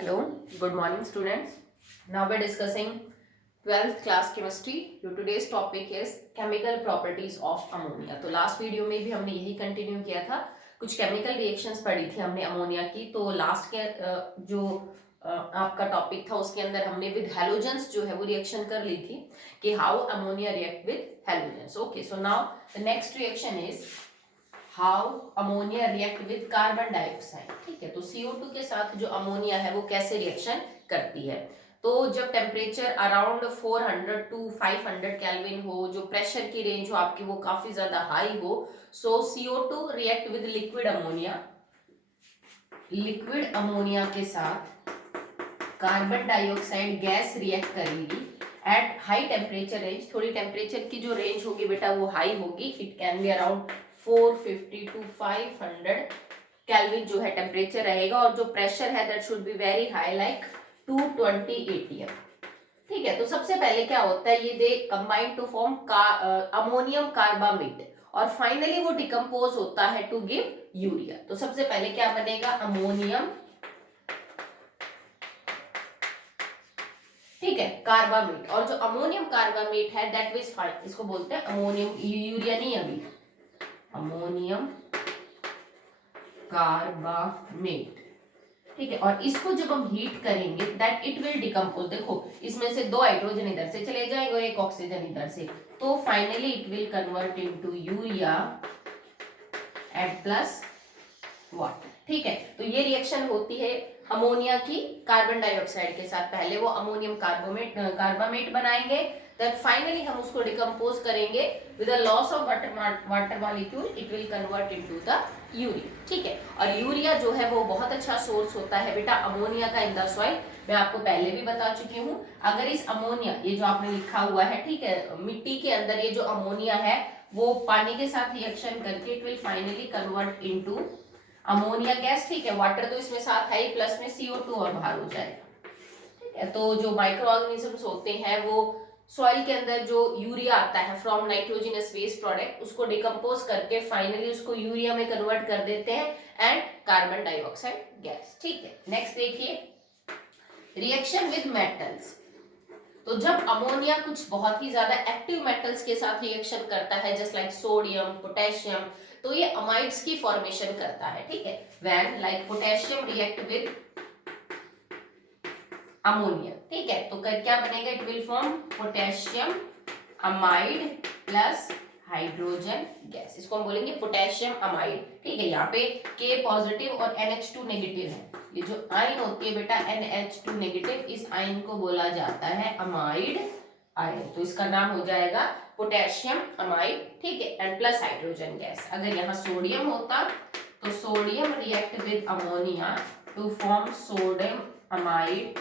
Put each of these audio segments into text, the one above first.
Hello, good morning students. Now we're discussing 12th class chemistry. Your today's topic is chemical properties of ammonia. तो last video में भी हमने यही continue किया था, कुछ केमिकल रिएक्शंस पढ़ी थी हमने अमोनिया की। तो लास्ट के जो आपका टॉपिक था उसके अंदर हमने विद हेलोजेंस जो है वो रिएक्शन कर ली थी कि how ammonia react with halogens. Okay, so now the next reaction is how ammonia react with carbon dioxide. ठीक है, तो CO2 के साथ जो अमोनिया है वो कैसे रिएक्शन करती है। तो जब टेम्परेचर अराउंड 400 टू 500 केल्विन हो, जो प्रेशर की रेंज हो आपकी वो काफी ज्यादा हाई हो, so CO2 react with liquid ammonia, liquid ammonia के साथ कार्बन डाइऑक्साइड गैस रिएक्ट करेगी एट हाई टेम्परेचर रेंज। थोड़ी टेम्परेचर की जो रेंज होगी बेटा वो हाई होगी, it can be around 450 to 500 kelvin जो है टेम्परेचर रहेगा, और जो प्रेशर है that should be very high like 220 atm। ठीक है, तो सबसे पहले क्या होता है, ये they combine to form ammonium carbamate, और फाइनली वो डिकम्पोज होता है टू गिव यूरिया। तो सबसे पहले क्या बनेगा, अमोनियम, ठीक है, कार्बामेट। और जो अमोनियम कार्बामेट है दैट इज फाइन, इसको बोलते हैं अमोनियम, यूरिया नहीं, अभी अमोनियम कार्बामेट। ठीक है, और इसको जब हम हीट करेंगे दैट इट विल डिकम्पोज। देखो इसमें से 2 हाइड्रोजन इधर से चले जाएंगे और 1 ऑक्सीजन इधर से, तो finally it will convert into urea at plus water. ठीक है, तो ये रिएक्शन होती है अमोनिया की कार्बन डाइऑक्साइड के साथ। पहले वो अमोनियम कार्बामेट बनाएंगे, देन फाइनली हम उसको डिकम्पोज करेंगे with the loss of water molecule, it will convert into the urea. ठीक है, और यूरिया जो है वो बहुत अच्छा सोर्स होता है बेटा अमोनिया का इन द सॉइल। मैं आपको पहले भी बता चुकी हूँ, अगर इस अमोनिया, ये जो आपने लिखा हुआ है, ठीक है, मिट्टी के अंदर ये जो अमोनिया है वो पानी के साथ रिएक्शन करके it will finally convert into ammonia gas. ठीक है, वाटर तो इसमें साथ है ही, प्लस में CO2 और बाहर हो जाएगा। ठीक है, तो जो माइक्रो ऑर्गेनिजम्स होते हैं वो सॉइल के अंदर जो यूरिया आता है फ्रॉम नाइट्रोजनस वेस्ट प्रोडक्ट, उसको डिकम्पोज करके फाइनली उसको यूरिया में कन्वर्ट कर देते हैं एंड कार्बन डाइऑक्साइड गैस। ठीक है, नेक्स्ट देखिए, रिएक्शन विद मेटल्स। तो जब अमोनिया कुछ बहुत ही ज्यादा एक्टिव मेटल्स के साथ रिएक्शन करता है, जस्ट लाइक सोडियम, पोटेशियम, तो ये अमाइड्स की फॉर्मेशन करता है। ठीक है, when like potassium react with ammonia, ठीक है, तो क्या बनेगा, it will form potassium amide plus hydrogen gas. इसको हम बोलेंगे पोटेशियम अमाइड। ठीक है, यहाँ पे K पॉजिटिव और NH2 नेगेटिव है। ये जो आयन होती है बेटा NH2 नेगेटिव, इस आयन को बोला जाता है अमाइड आयन, तो इसका नाम हो जाएगा पोटेशियम अमाइड। ठीक है, एंड प्लस हाइड्रोजन गैस। अगर यहाँ सोडियम होता तो sodium react with ammonia to form sodium amide.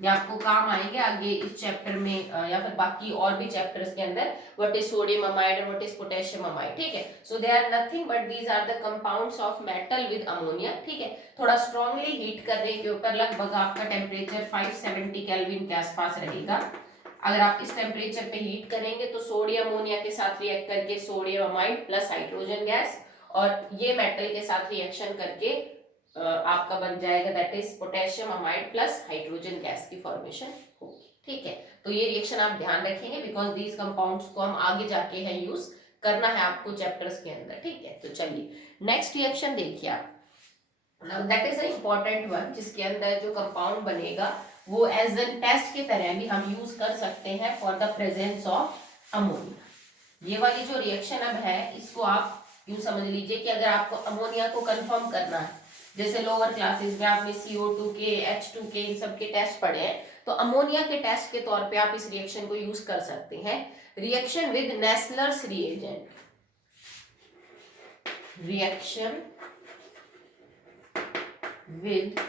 ये आपको काम आएंगे आगे इस चैप्टर में या फिर बाकी और भी चैप्टर्स के अंदर, व्हाट इज सोडियम अमाइड और व्हाट इज पोटेशियम अमाइड। ठीक है, so they are nothing but these are the compounds of metal with ammonia. ठीक है, थोड़ा स्ट्रांगली हीट करने के ऊपर लगभग आपका टेम्परेचर 570 केल्विन के आसपास रहेगा। अगर आप इस टेम्परेचर पे हीट करेंगे तो सोडियम अमोनिया के साथ रिएक्ट करके sodium amide plus hydrogen gas, और ये मेटल के साथ रिएक्शन करके आपका बन जाएगा that is potassium amide plus hydrogen gas की फॉर्मेशन होगी। ठीक है, तो ये रिएक्शन आप ध्यान रखेंगे बिकॉज दीज कंपाउंड्स को हम आगे जाके है यूज करना है आपको चैप्टर्स के अंदर। ठीक है, तो चलिए नेक्स्ट रिएक्शन देखिए आप, that is a important one, जिसके अंदर जो कंपाउंड बनेगा वो एज एन टेस्ट की तरह भी हम यूज कर सकते हैं for the presence of ammonia. ये वाली जो रिएक्शन अब है इसको आप यूं समझ लीजिए कि अगर आपको अमोनिया को कंफर्म करना है, जैसे लोअर क्लासेस में आपने CO2 के, H2 के, इन सब के टेस्ट पढ़े हैं, तो अमोनिया के टेस्ट के तौर पे आप इस रिएक्शन को यूज कर सकते हैं। Reaction with Nessler's reagent, reaction with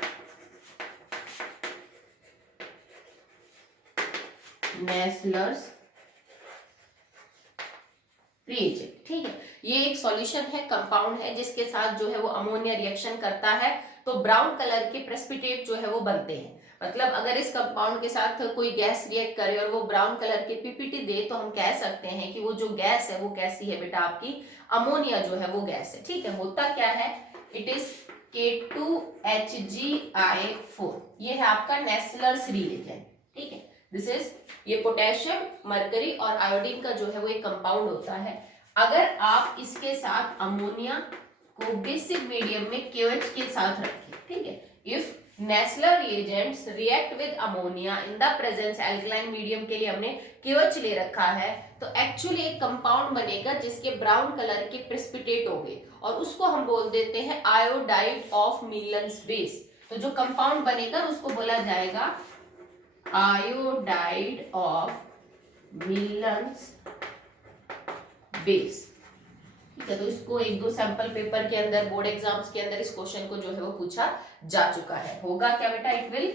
Nessler's reagent. ठीक है, ये एक सॉल्यूशन है, कंपाउंड है, जिसके साथ जो है वो अमोनिया रिएक्शन करता है तो ब्राउन कलर के प्रेसिपिटेट जो है वो बनते हैं। मतलब अगर इस कंपाउंड के साथ कोई गैस रिएक्ट करे और वो ब्राउन कलर के पीपीटी दे तो हम कह सकते हैं कि वो जो गैस है वो कैसी है बेटा, आपकी अमोनिया जो है वो गैस है। ठीक है, होता क्या है, इट इज K2HgI4, ये है आपका नेस्लर्स रिएजेंट, ठीक है। दिस इज, ये पोटेशियम, मरकरी और आयोडीन का जो है वो एक कंपाउंड होता है। अगर आप इसके साथ अमोनिया को बेसिक मीडियम में KOH के साथ रखें, ठीक है, if Nessler reagents react with ammonia in the presence, alkaline medium के लिए हमने KOH ले रखा है, तो एक्चुअली एक कंपाउंड बनेगा जिसके ब्राउन कलर के प्रेसिपिटेट होंगे और उसको हम बोल देते हैं आयोडाइड ऑफ मीलन्स बेस। तो जो कंपाउंड बनेगा उसको बोला जाएगा आयोडाइड ऑफ मीलन्स बेस, ठीक है। तो इसको एक दो सैंपल पेपर के अंदर, बोर्ड एग्जाम्स के अंदर इस क्वेश्चन को जो है वो पूछा जा चुका है। होगा क्या बेटा, इट विल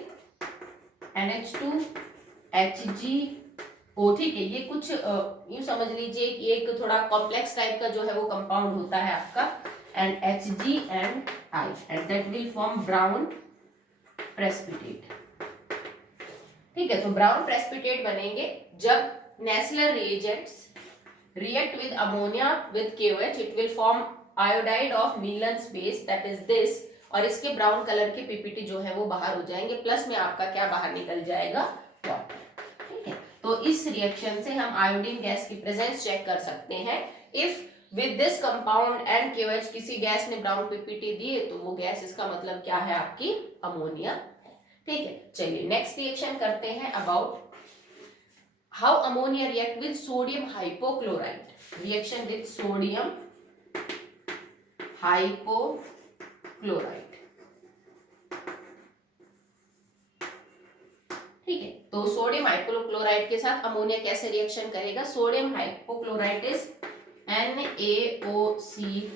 NH2HgO, ठीक है। ये कुछ यूं समझ लीजिए कि एक थोड़ा कॉम्प्लेक्स टाइप का जो है वो कंपाउंड होता है आपका, and Hg and I, and that will form brown precipitate, ठीक है। तो ब्राउन प्रेसिपिटेट बनेंगे जब Nessler reagents react with ammonia with KOH, it will form iodide of Melan's base, that is this, और इसके ब्राउन कलर के PPT जो है वो बाहर हो जाएंगे, प्लस में आपका क्या बाहर निकल जाएगा, वाटर, ठीक है। तो इस रिएक्शन से हम आयोडीन गैस की प्रेजेंस चेक कर सकते हैं। If with this compound and KOH किसी गैस ने ब्राउन पीपीटी दिए तो वो गैस, इसका मतलब क्या है, आपकी अमोनिया है, ठीक है। चलिए नेक्स्ट रिएक्शन करते हैं about how ammonia react with sodium hypochlorite, reaction with sodium hypochlorite, ठीक है। तो सोडियम हाइपोक्लोराइट के साथ अमोनिया कैसे रिएक्शन करेगा, सोडियम हाइपोक्लोराइट इज NaOCl,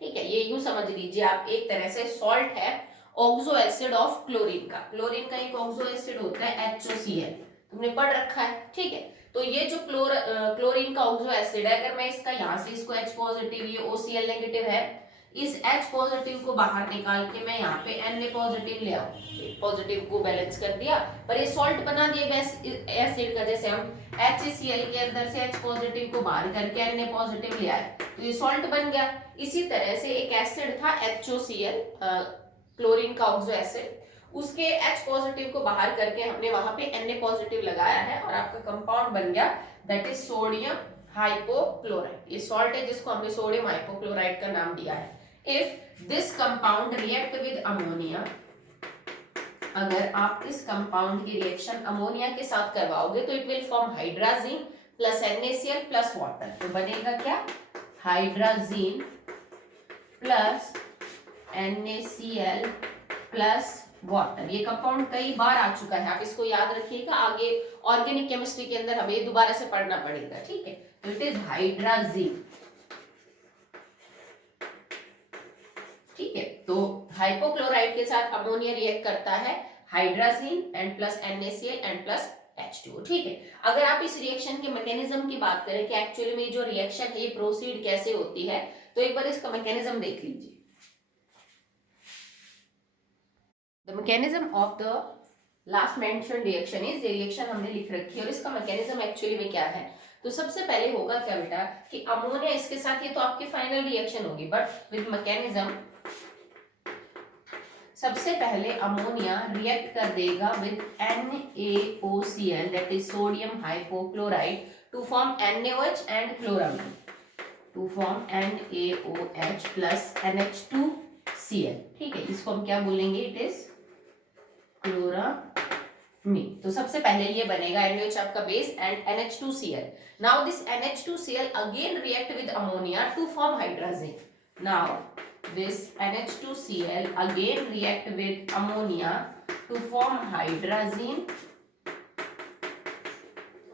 ठीक है। ये यूं समझ लीजिए आप, एक तरह से सॉल्ट है, ऑक्सो एसिड ऑफ क्लोरीन का, क्लोरीन का एक ऑक्सो एसिड होता है HOCl, तुमने पढ़ रखा है, ठीक है। तो ये जो क्लोरीन का ऑक्सो एसिड है, अगर मैं इसका यहाँ से इसको H पॉजिटिव, ये OCl नेगेटिव है, इस H पॉजिटिव को बाहर निकाल के मैं यहाँ पे Na पॉजिटिव ले आऊं, पॉजिटिव को बैलेंस कर दिया, पर ये सॉल्ट बना दिया एसिड का, जैसे हम HCl के अंदर से H पॉजिटिव को बाहर करके Na पॉजिटिव ले आए तो ये सॉल्ट बन गया। इसी तरह से एक एसिड था HOCl, क्लोरीन का ऑक्सो एसिड, उसके H पॉजिटिव को बाहर करके हमने वहां पे Na पॉजिटिव लगाया है और आपका कंपाउंड बन गया, दैट इज सोडियम हाइपोक्लोराइट। ये सॉल्ट है जिसको हमने सोडियम हाइपोक्लोराइट का नाम दिया है। If this compound react with ammonia, अगर आप इस कंपाउंड की रिएक्शन अमोनिया के साथ करवाओगे तो it will form hydrazine plus NaCl plus water, तो बनेगा क्या, hydrazine plus NaCl plus water. ये कंपाउंड कई बार आ चुका है, आप इसको याद रखिएगा, आगे ऑर्गेनिक केमिस्ट्री के अंदर हमें दोबारा से पढ़ना पड़ेगा, ठीक है। तो इट इज हाइड्राजीन, ठीक है। तो हाइपोक्लोराइट के साथ अमोनिया रिएक्ट करता है, hydrazine and plus NaCl and plus H2O, ठीक है। अगर आप इस रिएक्शन के मैकेनिज्म की बात करें कि एक्चुअली में जो रिएक्शन है ये प्रोसीड कैसे होती है, तो एक बार इसका मैकेनिज्म देख लीजिए। The mechanism of the last mentioned reaction is, ये रिएक्शन हमने लिख रखी है और इसका मैकेनिज्म एक्चुअली में क्या है। तो सबसे पहले होगा क्या बेटा कि अमोनिया इसके साथ, ये तो आपकी फाइनल रिएक्शन होगी, बट विद मैकेनिज्म सबसे पहले अमोनिया रिएक्ट कर देगा with NaOCl, that is sodium hypochlorite, to form NaOH and chloramine, to form NaOH plus NH2Cl, ठीक है। इसको हम क्या बोलेंगे, इट इज क्लोरामीन। तो सबसे पहले ये बनेगा NaOH आपका base and NH2Cl। Now this NH2Cl again react with ammonia to form hydrazine. Now this NH2Cl again react with ammonia to form hydrazine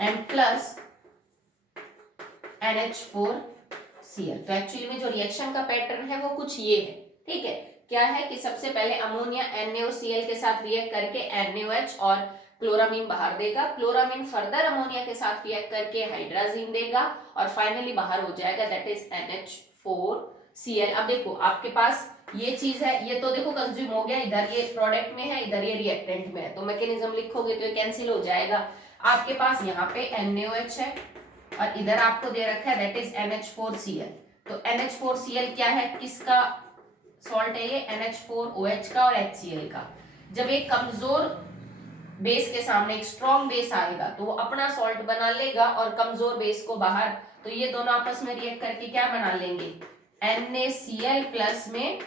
and plus NH4Cl। तो एक्चुअली में जो reaction का पैटर्न है वो कुछ ये है, ठीक है। क्या है कि सबसे पहले अमोनिया NaOCl के साथ रिएक्ट करके NaOH और क्लोरामीन बाहर देगा, क्लोरामीन फर्दर अमोनिया के साथ रिएक्ट करके हाइड्राजीन देगा और फाइनली बाहर हो जाएगा, दैट इज NH4Cl। अब देखो आपके पास ये चीज है, ये तो देखो कंज्यूम हो गया, इधर ये प्रोडक्ट में है, इधर ये रिएक्टेंट में है, तो मैकेनिज्म लिखोगे तो ये कैंसिल हो जाएगा। आपके पास यहाँ पे NaOH है और इधर आपको दे रखा है दैट इज NH4Cl। तो NH4Cl क्या है, किसका सॉल्ट है ये NH4OH का और HCl का। जब एक कमजोर बेस के सामने एक स्ट्रॉन्ग बेस आएगा तो वो अपना सॉल्ट बना लेगा और कमजोर बेस को बाहर, तो ये दोनों आपस में रिएक्ट करके क्या बना लेंगे, NaCl प्लस में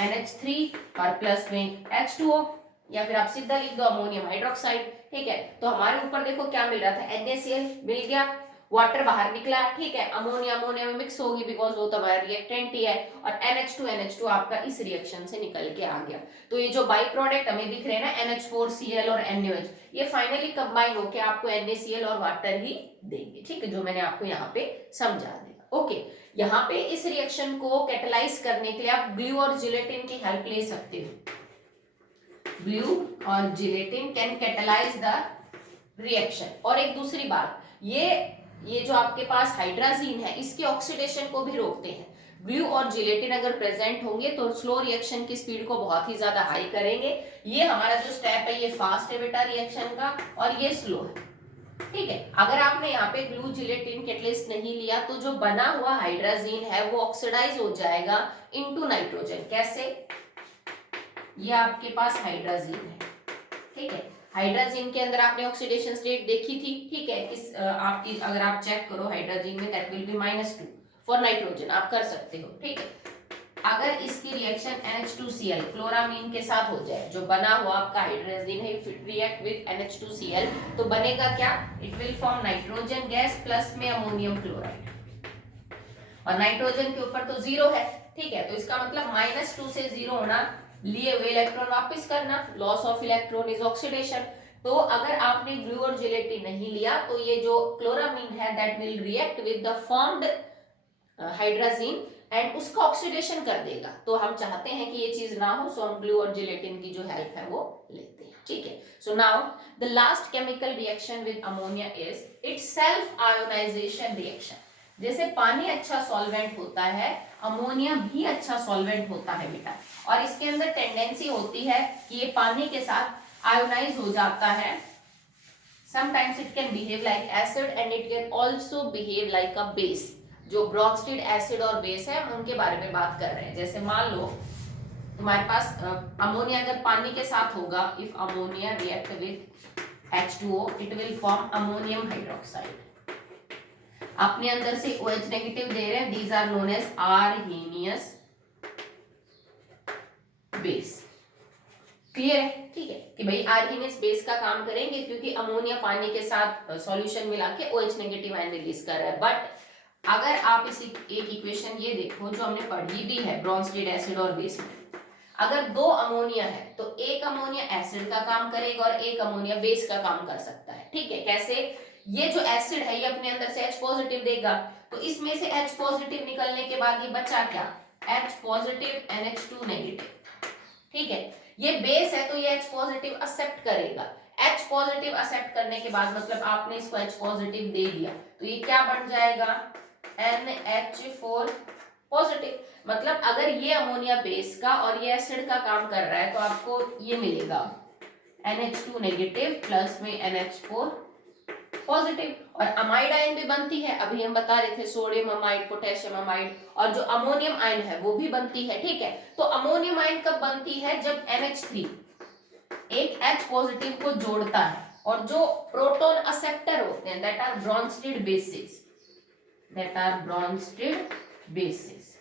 NH3 और प्लस में H2O, या फिर आप सीधा लिख दो अमोनियम हाइड्रोक्साइड। ठीक है, तो हमारे ऊपर देखो क्या मिल रहा था, NaCl मिल गया, वाटर बाहर निकला। ठीक है, अमोनिया अमोनिया में मिक्स होगी बिकॉज वो तो हमारा रिएक्टेंट ही है, और NH2 आपका इस रिएक्शन से निकल के आ गया। तो ये जो बाई प्रोडक्ट हमें दिख रहे हैं ना NH4Cl और NaOH, ये फाइनली कंबाइन होकर आपको NaCl और वाटर ही देंगे। ठीक है, जो मैंने आपको यहाँ पे समझा दिया। ओके, यहाँ पे इस रिएक्शन को कैटेलाइज करने के लिए आप ग्लू और जिलेटिन की हेल्प ले सकते हो। ग्लू और gelatin can catalyse the reaction. और एक दूसरी बात, ये जो आपके पास हाइड्राजीन है इसके ऑक्सीडेशन को भी रोकते हैं। ग्लू और जिलेटिन अगर प्रेजेंट होंगे तो स्लो रिएक्शन की स्पीड को बहुत ही ज्यादा हाई करेंगे। ये हमारा जो स्टेप है ये फास्ट है बेटा रिएक्शन का, और ये स्लो है। ठीक है, अगर आपने यहाँ पे ग्लू जिलेटिन कैटलिस्ट नहीं लिया तो जो बना हुआ हाइड्राजीन है वो ऑक्सीडाइज हो जाएगा इनटू नाइट्रोजन। कैसे, ये आपके पास हाइड्राजीन है। ठीक है, हाइड्राजीन के अंदर आपने ऑक्सीडेशन स्टेट देखी थी। ठीक है, इस आपकी अगर आप चेक करो हाइड्राजीन में that will B -2 for nitrogen, आप कर सकते हो। ठीक है, अगर इसकी रिएक्शन NH2Cl क्लोरामीन के साथ हो जाए, जो बना हुआ आपका हाइड्रोजन है रिएक्ट विद NH2Cl, तो बनेगा क्या, it will form nitrogen gas plus में अमोनियम क्लोराइड, और नाइट्रोजन के ऊपर तो 0 है। ठीक है, तो इसका मतलब -2 से 0 होना, लिए हुए इलेक्ट्रॉन वापस करना, loss of electron is oxidation. तो अगर आपने ग्लू और जिलेटिन नहीं लिया तो ये जो क्लोरामीन है that will react with the formed hydrazine and उसका ऑक्सीडेशन कर देगा। तो हम चाहते हैं कि ये चीज ना हो, सो हम ग्लू और जिलेटिन की जो हेल्प है वो लेते हैं। ठीक है, so now the last chemical reaction with ammonia is its self ionisation reaction. जैसे पानी अच्छा सॉल्वेंट होता है, अमोनिया भी अच्छा सॉल्वेंट होता है बेटा, और इसके अंदर टेंडेंसी होती है कि ये पानी के साथ आयोनाइज हो जाता है। Sometimes it can behave like acid and it can also behave like a base. जो ब्रोंस्टेड एसिड और बेस है हम उनके बारे में बात कर रहे हैं। जैसे मान लो तुम्हारे पास अमोनिया अगर पानी के साथ होगा, if ammonia react with H2O it will form ammonium hydroxide. अपने अंदर से OH नेगेटिव दे रहे हैं, these are known as Arrhenius base. Clear है? ठीक है, कि भाई आर्हीनियस बेस का काम करेंगे क्योंकि अमोनिया पानी के साथ सॉल्यूशन मिला के OH नेगेटिव आयन रिलीज कर रहा है। बट अगर आप इस एक इक्वेशन ये देखो जो हमने पढ़ी भी है ब्रोंस्टेड एसिड और बेस में, अगर 2 अमोनिया है तो एक अमोनिया एसिड का काम करेगा और एक अमोनिया बेस का काम कर सकता है। ठीक है, कैसे, ये जो एसिड है ये अपने अंदर से H पॉजिटिव देगा, तो इसमें से H पॉजिटिव निकलने के बाद ये बचा क्या, H पॉजिटिव NH2 नेगेटिव। ठीक है, ये बेस है तो ये H पॉजिटिव एक्सेप्ट करेगा। H पॉजिटिव एक्सेप्ट करने के बाद मतलब आपने इसको H पॉजिटिव दे दिया तो ये क्या बन जाएगा, NH4 पॉजिटिव। मतलब अगर ये अमोनिया बेस का और ये एसिड का काम कर रहा है तो आपको ये मिलेगा NH2 नेगेटिव प्लस में NH4 पॉजिटिव। और अमाइड आयन भी बनती है, अभी हम बता रहे थे सोडियम अमाइड, पोटेशियम अमाइड, और जो अमोनियम आयन है वो भी बनती है। ठीक है, तो अमोनियम आयन कब बनती है, जब NH3 एक H पॉजिटिव को जोड़ता है, और जो प्रोटॉन एक्सेप्टर होते हैं that are Bronsted bases, that are Bronsted bases.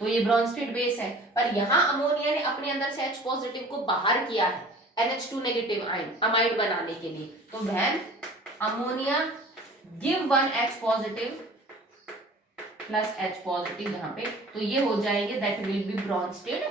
तो ये ब्रोंस्टेड बेस है, पर यहाँ अमोनिया ने अपने अंदर से H पॉजिटिव को बाहर किया है NH2 नेगेटिव आयन अमाइड बनाने के लिए। तो when ammonia give 1 H positive plus H positive यहाँ पे, तो ये हो जाएंगे that will B Bronsted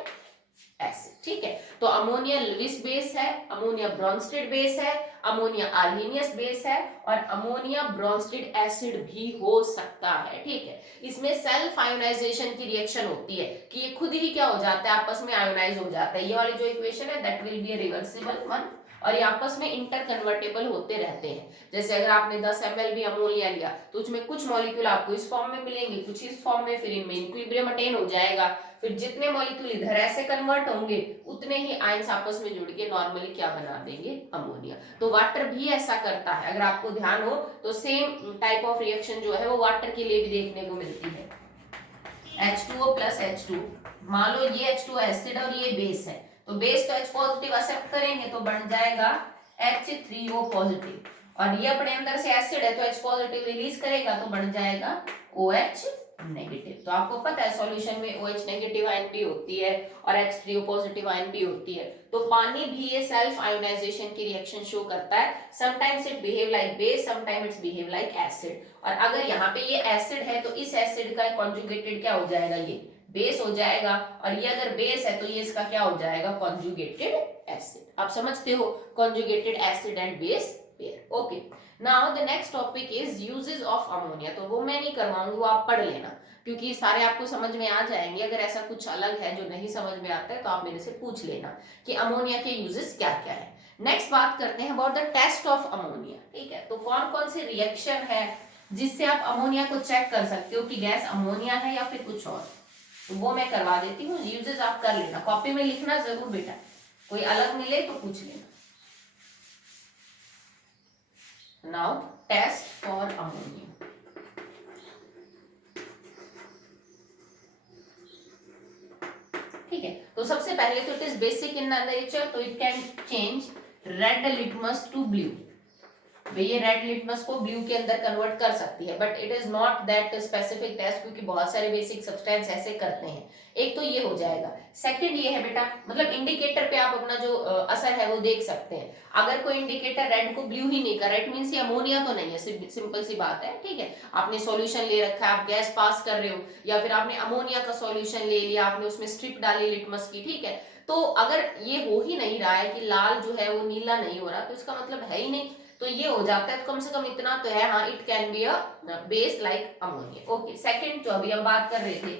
acid. ठीक है, तो अमोनिया लुईस बेस है, अमोनिया ब्रोंस्टेड बेस है, अमोनिया आर्हीनियस बेस है, और अमोनिया ब्रोंस्टेड एसिड भी हो सकता है। ठीक है, इसमें सेल्फ आयोनाइजेशन की रिएक्शन होती है कि ये खुद ही क्या हो जाता है, आपस में आयोनाइज हो जाता है। ये वाली जो इक्वेशन है that will be a reversible one, और ये आपस में इंटर कन्वर्टेबल होते रहते हैं। जैसे अगर आपने 10 ml भी अमोनिया लिया तो उसमें कुछ मॉलिक्यूल आपको इस फॉर्म में मिलेंगे, कुछ इस फॉर्म में, फिर इनमें इक्विलिब्रियम अटेन हो जाएगा, फिर जितने मॉलिक्यूल इधर ऐसे कन्वर्ट होंगे उतने ही आयंस आपस में जुड़ के नॉर्मली क्या बना देंगे, अमोनिया। तो वाटर भी ऐसा करता है, अगर आपको ध्यान हो तो सेम टाइप ऑफ रिएक्शन जो है वो वाटर के लिए भी देखने को मिलती है। H2O प्लस H2, मान लो ये H2O एसिड और ये बेस है, तो बेस तो H पॉजिटिव एक्सेप्ट करेंगे तो बन जाएगा H3O पॉजिटिव, और ये अपने अंदर से एसिड है तो H पॉजिटिव रिलीज करेगा तो बन जाएगा OH नेगेटिव। तो आपको पता है सॉल्यूशन में OH नेगेटिव आयन भी होती है और H3O पॉजिटिव आयन भी होती है, तो पानी भी ये सेल्फ आयोनाइजेशन की रिएक्शन शो करता है। Sometimes it behave like base, sometimes it's behave like acid, और अगर यहाँ पे ये एसिड है तो इस एसिड का कॉन्जुगेटेड क्या हो जाएगा, ये बेस हो जाएगा, और ये अगर बेस है तो ये इसका क्या हो जाएगा, कॉन्जुगेटेड एसिड। आप समझते हो conjugated acid and base pair. Okay, now the next topic is uses of ammonia. तो वो मैं नहीं करवाऊंगी, वो आप पढ़ लेना क्योंकि सारे आपको समझ में आ जाएंगे। अगर ऐसा कुछ अलग है जो नहीं समझ में आता है तो आप मेरे से पूछ लेना कि अमोनिया के यूजेस क्या क्या है। नेक्स्ट बात करते हैं about the test of ammonia. ठीक है, तो कौन कौन सी रिएक्शन है जिससे आप अमोनिया को चेक कर सकते हो कि गैस अमोनिया है या फिर कुछ और, तो वो मैं करवा देती हूँ। यूजेस आप कर लेना, कॉपी में लिखना जरूर बेटा, कोई अलग मिले तो पूछ लेना। Now test for ammonia. ठीक है, तो सबसे पहले तो it is basic in nature, तो it can change red litmus to blue. ये रेड लिटमस को ब्लू के अंदर कन्वर्ट कर सकती है, but it is not that specific test, क्योंकि बहुत सारे बेसिक सब्सटेंस ऐसे करते हैं। एक तो ये हो जाएगा। सेकंड ये है बेटा, मतलब इंडिकेटर पे आप अपना जो असर है वो देख सकते हैं। अगर कोई इंडिकेटर रेड को ब्लू ही नहीं कर रहा, इट मींस ये अमोनिया तो नहीं है, सिंपल सी बात है। ठीक है, आपने सॉल्यूशन ले रखा है, आप गैस पास कर रहे हो, या फिर आपने अमोनिया का सॉल्यूशन ले लिया, आपने उसमें स्ट्रिप डाली लिटमस की। ठीक है, तो अगर ये हो ही नहीं रहा है कि लाल जो है वो नीला नहीं हो रहा, तो इसका मतलब है ही नहीं, तो ये हो जाता है। तो कम से कम इतना तो है, हाँ, it can be a base like ammonia. Okay, second जो अभी हम बात कर रहे थे,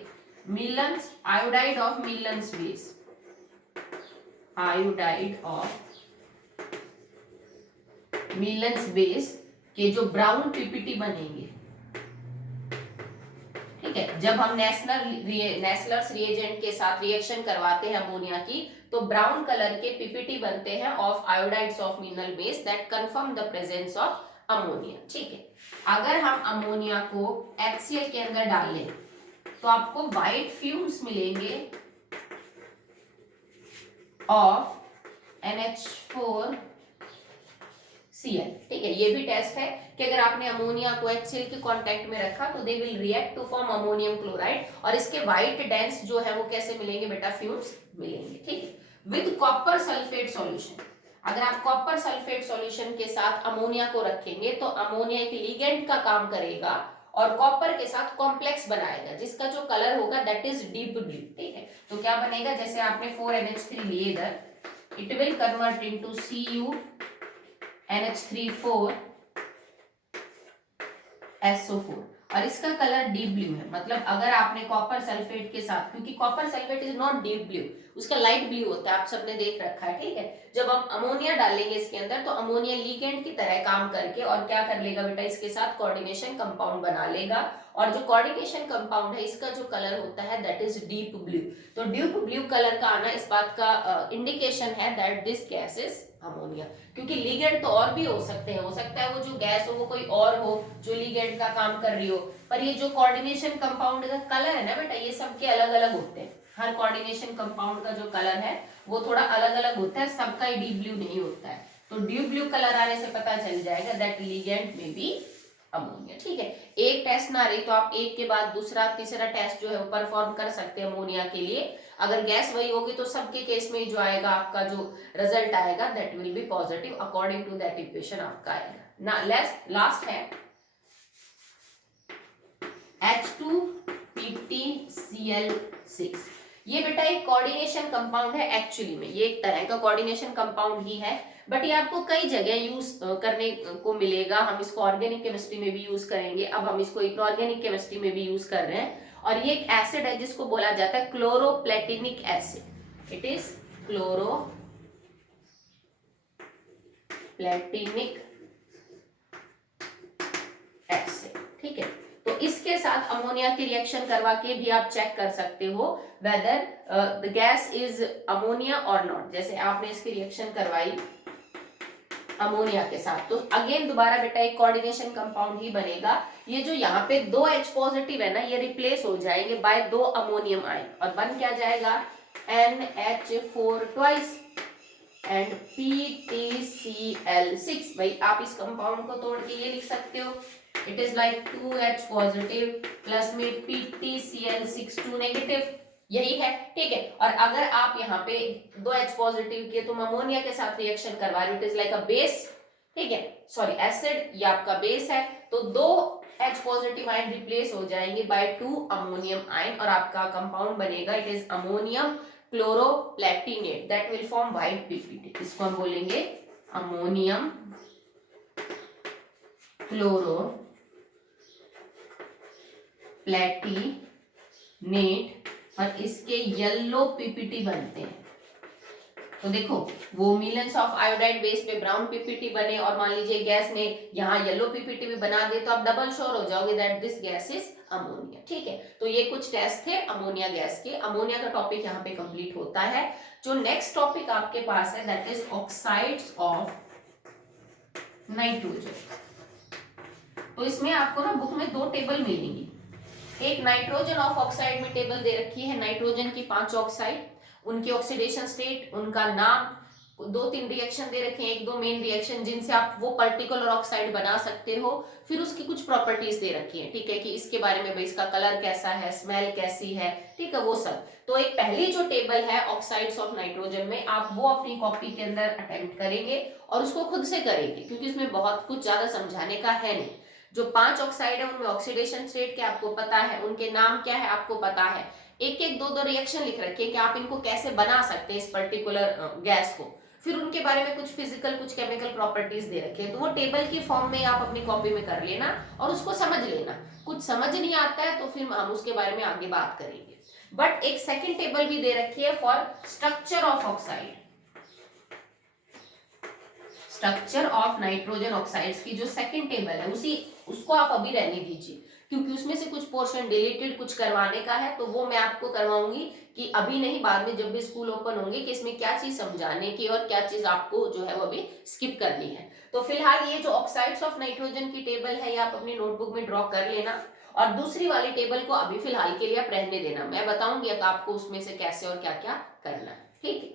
Millon's iodide of Millon's base, iodide of Millon's base के जो ब्राउन पीपीटी बनेंगे। ठीक है, जब हम नेस्लर्स रिएजेंट के साथ रिएक्शन करवाते हैं अमोनिया की, तो ब्राउन कलर के पीपीटी बनते हैं of iodides of mineral base that confirm the presence of ammonia. ठीक है, अगर हम अमोनिया को HCl के अंदर डाल लें तो आपको व्हाइट फ्यूम्स मिलेंगे ऑफ NH4Cl। ठीक है, ये भी टेस्ट है कि अगर आपने अमोनिया को HCl के कांटेक्ट में रखा तो they will react to form ammonium chloride, और इसके व्हाइट डेंस जो है वो कैसे मिलेंगे बेटा, फ्यूम्स मिलेंगे। ठीक है, विद कॉपर सल्फेट सॉल्यूशन। अगर आप कॉपर सल्फेट सॉल्यूशन के साथ अमोनिया को रखेंगे तो अमोनिया एक लिगेंड का काम करेगा और कॉपर के साथ कॉम्प्लेक्स बनाएगा, जिसका जो कलर होगा दैट इज डीप ब्लू। ठीक है, तो क्या बनेगा, जैसे आपने 4NH3 लिए इधर, it will convert into CuNH3,4SO4, और इसका कलर डीप ब्लू है। मतलब अगर आपने कॉपर सल्फेट के साथ, क्योंकि copper sulphate is not deep blue, उसका लाइट ब्लू होता है, आप सबने देख रखा है। ठीक है, जब हम अमोनिया डालेंगे इसके अंदर तो अमोनिया लिगेंड की तरह काम करके और क्या कर लेगा बेटा, इसके साथ कोऑर्डिनेशन कंपाउंड बना लेगा, और जो कोऑर्डिनेशन कंपाउंड है इसका जो कलर होता है दैट इज डीप ब्लू। तो डीप ब्लू कलर का आना इस बात का इंडिकेशन है that this gas is ammonia, क्योंकि लिगेंड तो और भी हो सकते हैं, हो सकता है वो जो गैस हो वो कोई और हो जो लिगेंड का काम कर रही हो, पर ये जो कोऑर्डिनेशन कंपाउंड का कलर है ना बेटा, ये सबके अलग अलग होते हैं। हर कोऑर्डिनेशन कंपाउंड का जो कलर है वो थोड़ा अलग अलग होता है, सबका ही डीप ब्लू नहीं होता है। तो डीप ब्लू कलर आने से पता चल जाएगा दैट लिगेंड में बी अमोनिया। ठीक है, एक टेस्ट ना रही तो आप एक के बाद दूसरा तीसरा टेस्ट जो है वो परफॉर्म कर सकते हैं अमोनिया के लिए। अगर गैस वही होगी तो सबके केस में जो आएगा आपका जो रिजल्ट आएगा that will be positive according to that equation आपका आएगा ना। लास्ट है H2PtCl6। ये बेटा एक कोऑर्डिनेशन कंपाउंड है, एक्चुअली में ये एक तरह का कोऑर्डिनेशन कंपाउंड ही है, बट ये आपको कई जगह यूज करने को मिलेगा। हम इसको ऑर्गेनिक केमिस्ट्री में भी यूज करेंगे, अब हम इसको इनऑर्गेनिक केमिस्ट्री में भी यूज कर रहे हैं। और ये एक एसिड है जिसको बोला जाता है chloroplatinic acid. It is chloroplatinic acid. ठीक है, तो इसके साथ अमोनिया की रिएक्शन करवा के भी आप चेक कर सकते हो whether the gas is ammonia और नॉट। जैसे आपने इसकी रिएक्शन करवाई अमोनिया के साथ। तो अगेन दोबारा बेटा एक कोऑर्डिनेशन कंपाउंड ही बनेगा। ये जो यहाँ पे 2 H पॉजिटिव है ना, ये रिप्लेस हो जाएंगे बाय 2 अमोनियम आयन और बन क्या जाएगा NH4 ट्वाइस एंड PTCl6। भाई आप इस कंपाउंड को तोड़ के ये लिख सकते हो, it is like 2H positive plus में PTCl6 2 नेगेटिव, यही है। ठीक है, और अगर आप यहाँ पे 2H पॉजिटिव के तुम अमोनिया के साथ रिएक्शन करवा रहे हो, it is like a base, ठीक है, सॉरी एसिड, ये आपका बेस है, तो 2H पॉजिटिव आयन रिप्लेस हो जाएंगे बाय 2 अमोनियम आयन और आपका कंपाउंड बनेगा, it is ammonium chloroplatinate that will form white PPT. इसको हम बोलेंगे अमोनियम क्लोरोप्लेटिनेट और इसके येलो पीपीटी बनते हैं। तो देखो वो मिलियंस ऑफ आयोडाइड बेस पे ब्राउन पीपीटी बने और मान लीजिए गैस ने यहाँ येलो पीपीटी भी बना दे तो आप डबल श्योर हो जाओगे that this gas is ammonia. ठीक है, तो ये कुछ टेस्ट थे अमोनिया गैस के। अमोनिया का टॉपिक यहाँ पे कंप्लीट होता है। जो नेक्स्ट टॉपिक आपके पास है that is oxides of nitrogen. तो इसमें आपको ना बुक में 2 टेबल मिलेंगी। एक नाइट्रोजन ऑफ ऑक्साइड में टेबल दे रखी है, नाइट्रोजन की 5 ऑक्साइड, उनकी ऑक्सीडेशन स्टेट, उनका नाम, 2-3 रिएक्शन दे रखे हैं, 1-2 मेन रिएक्शन जिनसे आप वो पर्टिकुलर ऑक्साइड बना सकते हो। फिर उसकी कुछ प्रॉपर्टीज दे रखी है, ठीक है, कि इसके बारे में भाई इसका कलर कैसा है, स्मेल कैसी है, ठीक है, वो सब। तो एक पहली जो टेबल है ऑक्साइड्स ऑफ नाइट्रोजन में, आप वो अपनी कॉपी के अंदर अटेम्प्ट करेंगे और उसको खुद से करेंगे क्योंकि इसमें बहुत कुछ ज्यादा समझाने का है नहीं। जो 5 ऑक्साइड है उनमें ऑक्सीडेशन स्टेट क्या आपको पता है, उनके नाम क्या है आपको पता है, एक एक 2-2 रिएक्शन लिख रखे हैं कि आप इनको कैसे बना सकते हैं इस पर्टिकुलर गैस को, फिर उनके बारे में कुछ फिजिकल कुछ केमिकल प्रॉपर्टीज दे रखे हैं। तो वो टेबल की फॉर्म में आप अपनी कॉपी में कर लेना और उसको समझ लेना। कुछ समझ नहीं आता है तो फिर हम उसके बारे में आगे बात करेंगे। बट एक सेकेंड टेबल भी दे रखी है for structure of oxide, structure of nitrogen oxides की जो सेकंड टेबल है उसको आप अभी रहने दीजिए क्योंकि उसमें से कुछ पोर्शन डिलीटेड कुछ करवाने का है, तो वो मैं आपको करवाऊंगी कि अभी नहीं, बाद में जब भी स्कूल ओपन होंगे कि इसमें क्या चीज समझाने की और क्या चीज आपको जो है वो अभी स्किप करनी है। तो फिलहाल ये जो ऑक्साइड्स ऑफ नाइट्रोजन की टेबल है ये आप अपनी नोटबुक में ड्रॉ कर लेना और दूसरी वाली टेबल को अभी फिलहाल के लिए आप रहने देना, मैं बताऊंगी आपको उसमें से कैसे और क्या क्या करना है। ठीक है,